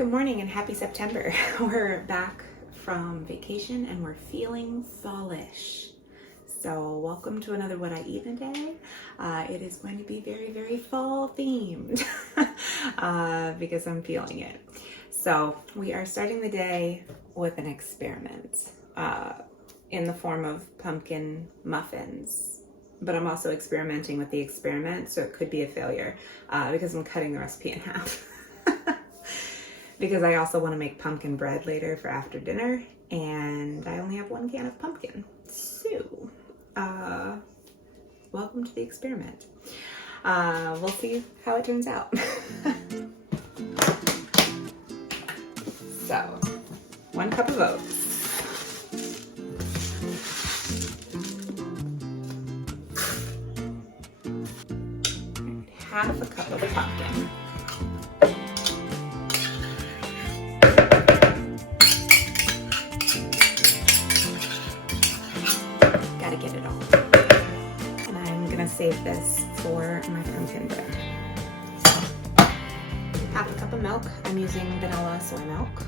Good morning and happy September. We're back from vacation and we're feeling fallish. So welcome to another What I Eat in a Day. It is going to be very, very fall themed because I'm feeling it. So we are starting the day with an experiment in the form of pumpkin muffins. But I'm also experimenting with the experiment, so it could be a failure because I'm cutting the recipe in half. Because I also want to make pumpkin bread later for after dinner, and I only have one can of pumpkin. So, welcome to the experiment. We'll see how it turns out. So, 1 cup of oats. Half a cup of pumpkin. Gotta get it all. And I'm gonna save this for my pumpkin bread. Half a cup of milk. I'm using vanilla soy milk.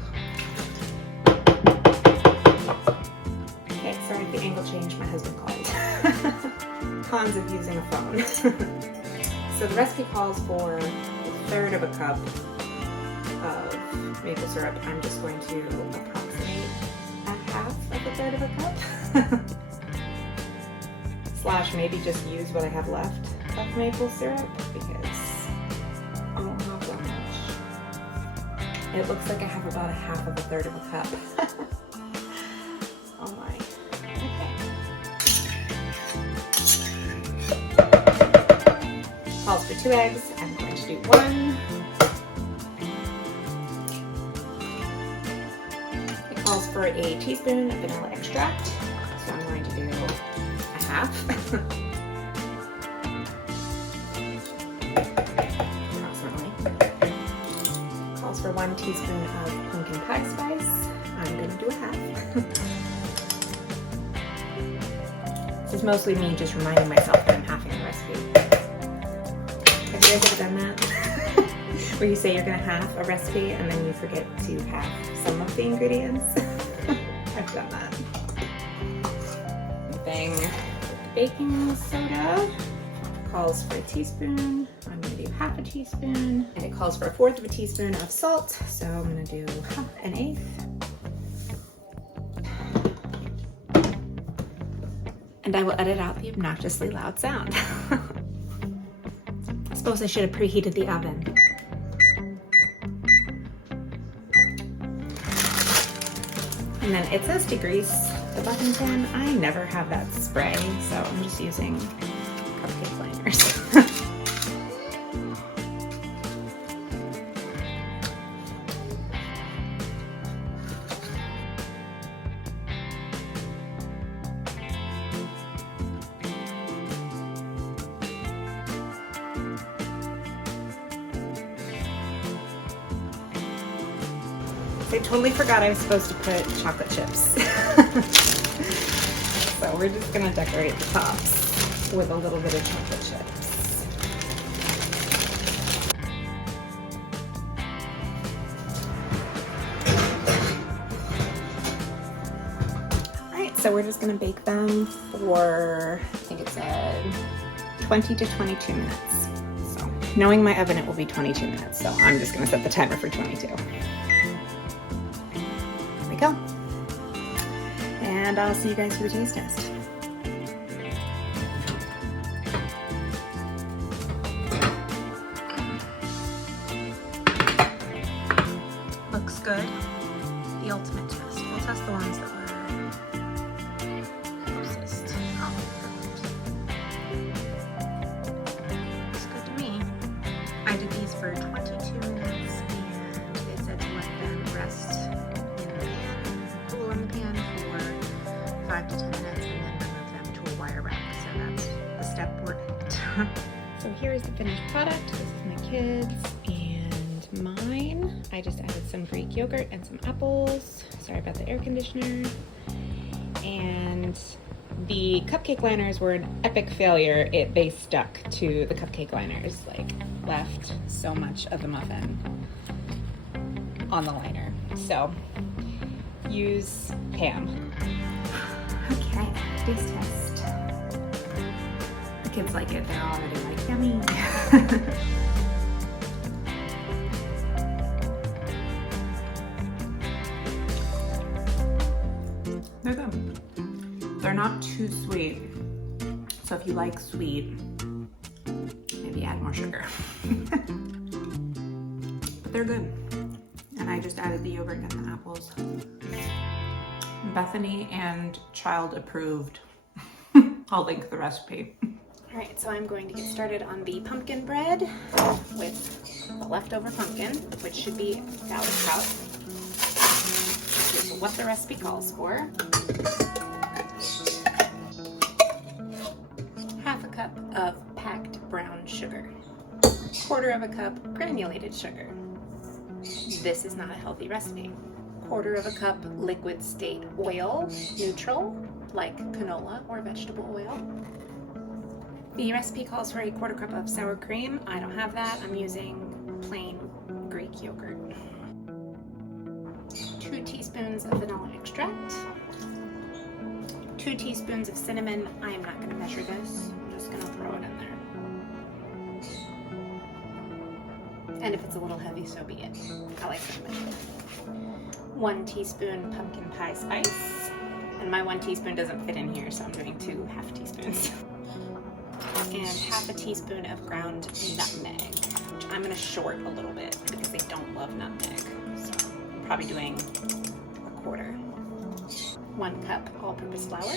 Okay, sorry if the angle changed, my husband called. Cons of using a phone. So the recipe calls for 1/3 of a cup of maple syrup. I'm just going to approximate 1/2 of a cup. Slash maybe just use what I have left of maple syrup because I don't have that much. It looks like I have about 1/2 of a cup. Oh my. Okay. Calls for 2 eggs. I'm going to do 1. It calls for a teaspoon of vanilla extract. So I'm going to do 1/2. Approximately. Calls for 1 teaspoon of pumpkin pie spice. I'm going to do 1/2. This is mostly me just reminding myself that I'm halving the recipe. Have you guys ever done that? Where you say you're going to halve a recipe and then you forget to halve some of the ingredients? I've done that. Thing. Baking soda calls for a teaspoon. I'm going to do 1/2 teaspoon. And it calls for 1/4 teaspoon of salt. So I'm going to do 1/8. And I will edit out the obnoxiously loud sound. I suppose I should have preheated the oven. And then it says to grease the butter pan. I never have that spray, so I'm just using cupcake liners. I totally forgot I was supposed to put chocolate chips. So we're just gonna decorate the tops with a little bit of chocolate chips. Alright, so we're just gonna bake them for, I think it said 20 to 22 minutes. So knowing my oven, it will be 22 minutes. So I'm just gonna set the timer for 22. Go. And I'll see you guys for the taste test. Looks good. The ultimate test. We'll test the ones that were closest. Oh, looks good to me. I did these for 22 minutes and they said to let them rest cool in the pan for 5 to 10 minutes and then remove them to a wire rack. So that's the step we're at. So here is the finished product. This is my kids and mine. I just added some Greek yogurt and some apples. Sorry about the air conditioner. And the cupcake liners were an epic failure. They stuck to the cupcake liners, like left so much of the muffin on the liner. So use Pam. Okay, taste test. The kids like it. They're already like, yummy. They're good. They're not too sweet. So if you like sweet, maybe add more sugar. But they're good. And I just added the yogurt and the apples. Bethany and child approved. I'll link the recipe. All right, so I'm going to get started on the pumpkin bread with the leftover pumpkin, which should be sauerkraut, which is what the recipe calls for. Half a cup of packed brown sugar. Quarter of a cup granulated sugar. This is not a healthy recipe. Quarter of a cup liquid state oil, neutral, like canola or vegetable oil. The recipe calls for a quarter cup of sour cream. I don't have that. I'm using plain Greek yogurt. 2 teaspoons of vanilla extract. 2 teaspoons of cinnamon. I am not going to measure this. I'm just going to throw it in there. And if it's a little heavy, so be it. I like cinnamon. 1 teaspoon pumpkin pie spice. And my 1 teaspoon doesn't fit in here, so I'm doing 2 half teaspoons. And half a teaspoon of ground nutmeg, which I'm going to short a little bit because they don't love nutmeg. So I'm probably doing a quarter. 1 cup all-purpose flour.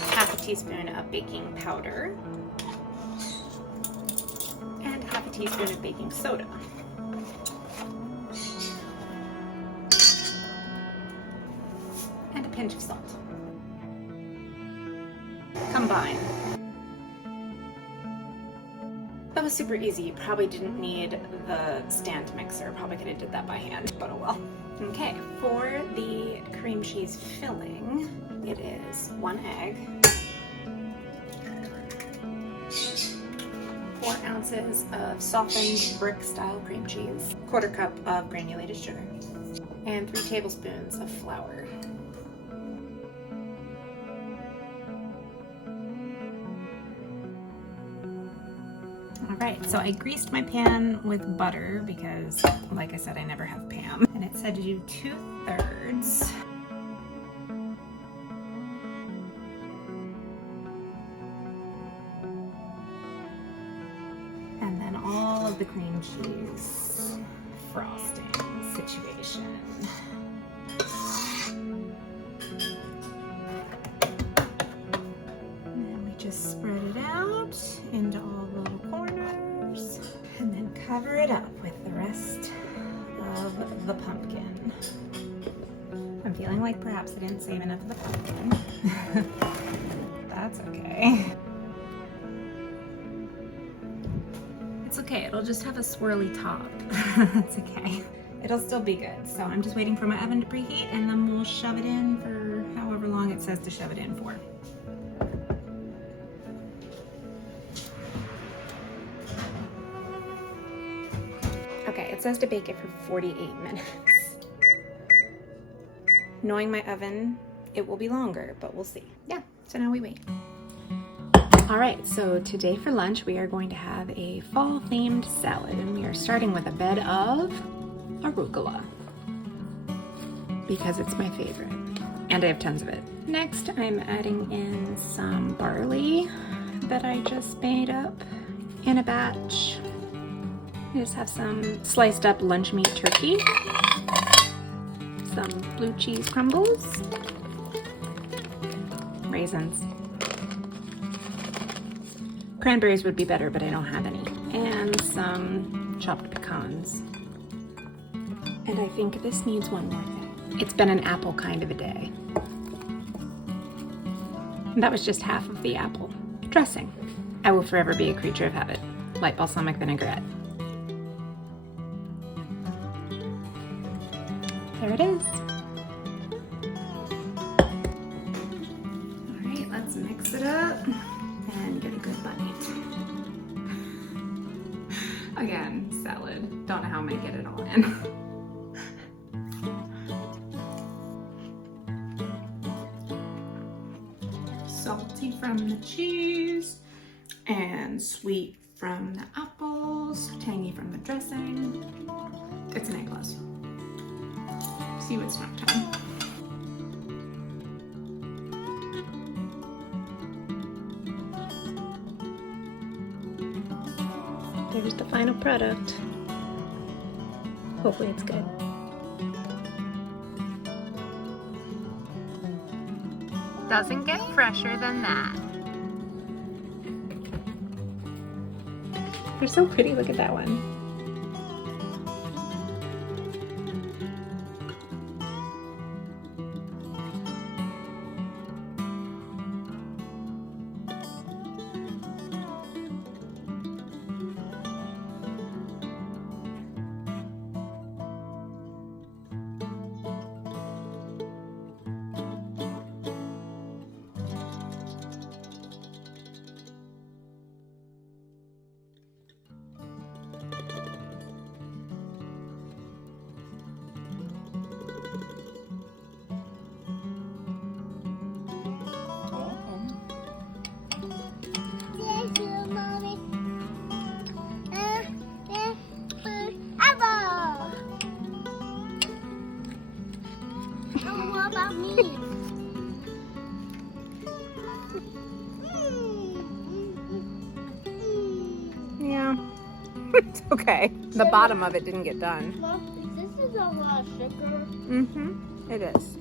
Half a teaspoon of baking powder. And half a teaspoon of baking soda. And a pinch of salt. Combine. That was super easy. You probably didn't need the stand mixer. Probably could have did that by hand, but oh well. Okay, for the cream cheese filling, it is 1 egg, 4 ounces of softened brick-style cream cheese, quarter cup of granulated sugar, and 3 tablespoons of flour. Alright, so I greased my pan with butter because, like I said, I never have Pam. And it said to do 2/3. And then all of the cream cheese frosting situation. And then we just spread it out into all the little corners. And then cover it up with the rest of the pumpkin. I'm feeling like perhaps I didn't save enough of the pumpkin. That's okay. It's okay, it'll just have a swirly top. It's okay. It'll still be good. So I'm just waiting for my oven to preheat and then we'll shove it in for however long it says to shove it in for. Okay, it says to bake it for 48 minutes. Knowing my oven, it will be longer, but we'll see. Yeah, so now we wait. All right, so today for lunch, we are going to have a fall-themed salad, and we are starting with a bed of arugula because it's my favorite, and I have tons of it. Next, I'm adding in some barley that I just made up in a batch. I just have some sliced up lunch meat turkey, some blue cheese crumbles, raisins. Cranberries would be better, but I don't have any. And some chopped pecans. And I think this needs one more thing. It's been an apple kind of a day. And that was just half of the apple. Dressing. I will forever be a creature of habit. Light balsamic vinaigrette. There it is. All right, let's mix it up and get a good bite. Again, salad. Don't know how I'm gonna get it all in. from the cheese, and sweet from the apples, tangy from the dressing. It's an A+. See you at snack time. There's the final product. Hopefully it's good. Doesn't get fresher than that. They're so pretty, look at that one. What about me? Yeah. It's okay. The bottom of it didn't get done. Mom, this is a lot of sugar. Mm-hmm. It is.